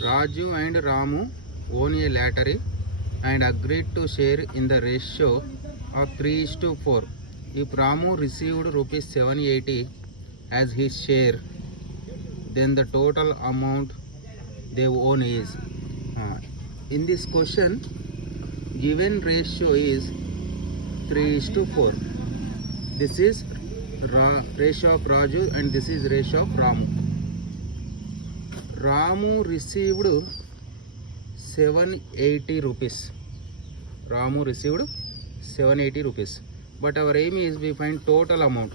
Raju and Ramu own a lottery and agreed to share in the ratio of 3:4. If Ramu received rupees 780 as his share, then the total amount they own is. In this question, given ratio is 3:4. This is ratio of Raju and this is ratio of Ramu. Ramu received 780 rupees. Ramu received 780 rupees. But our aim is we find total amount.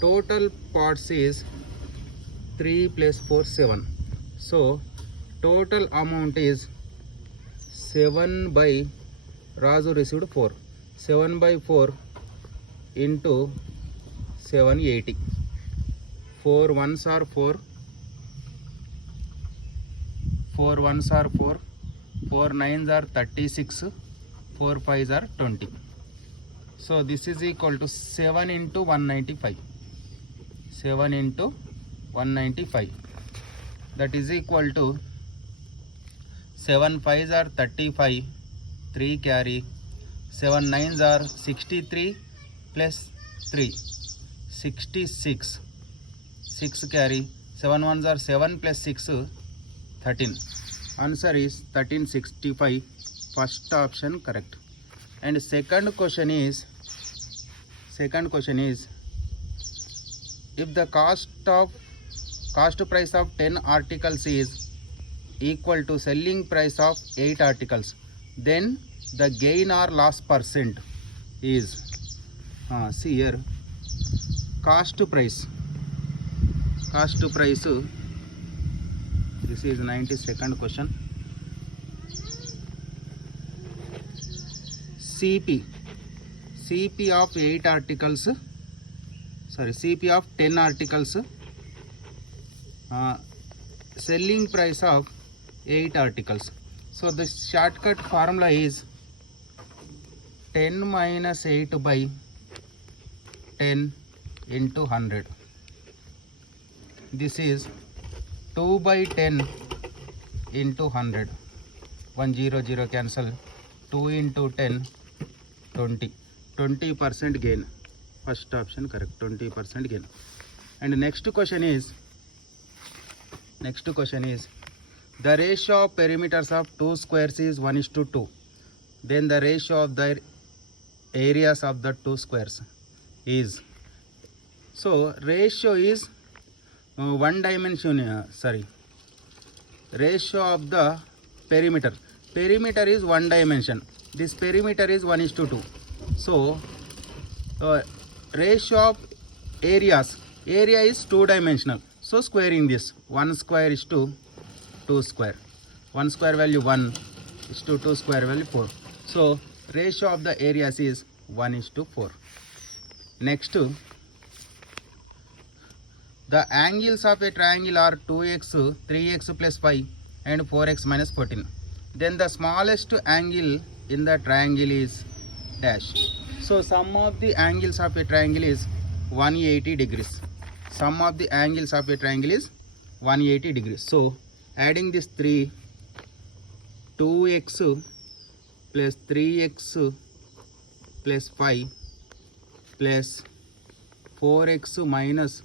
Total parts is 3 plus 4, 7. So total amount is 7 by Raju received 4. 7 by 4 into 780. 4 ones are 4. 4 ones are 4. 4 nines are 36. 4 fives are 20. So this is equal to 7 into 195. 7 into 195. That is equal to 7 fives are 35. 3 carry. 7 nines are 63 plus 3. 66. 6 carry. 7 ones are 7 plus 6. 13. Answer is 1365. First option correct. And second question is if the cost price of 10 articles is equal to selling price of 8 articles, then the gain or loss percent is. See here, cost price. This is 92nd question. CP of 8 articles, CP of 10 articles, selling price of 8 articles. So the shortcut formula is 10 minus 8 by 10 into 100. This is 2 by 10 into 100. 1 0 0 cancel. 2 into 10, 20. 20% gain. First option correct. 20% gain. And next question is the ratio of perimeters of 2 squares is 1:2. Then the ratio of the areas of the 2 squares is. So ratio is one dimension. Ratio of the perimeter. Perimeter is one dimension. This perimeter is 1:2. So ratio of areas. Area is 2 dimensional. So squaring this. 1 square is to 2 square. 1 square value 1 is to 2 square value 4. So ratio of the areas is 1:4. Next, the angles of a triangle are 2x, 3x plus 5 and 4x minus 14. Then the smallest angle in the triangle is dash. So sum of the angles of a triangle is 180 degrees. Sum of the angles of a triangle is 180 degrees. So adding this 3, 2x plus 3x plus 5 plus 4x minus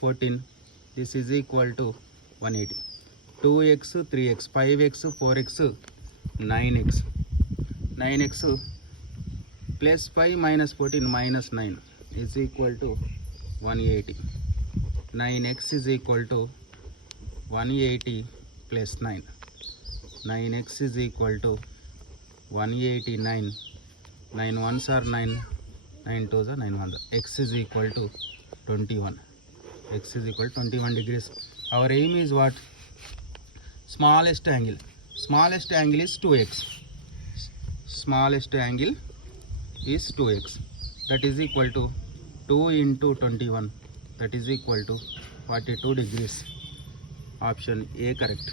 14, this is equal to 180. 2x, 3x, 5x, 4x, 9x. 9x plus 5 minus 14 minus 9 is equal to 180. 9x is equal to 180 plus 9. 9x is equal to 189. 9 ones are 9. 9 twos are 9 ones. X is equal to 21. X is equal to 21 degrees. Our aim is what? Smallest angle. Smallest angle is 2x. Smallest angle is 2x. That is equal to 2 into 21. That is equal to 42 degrees. Option A correct.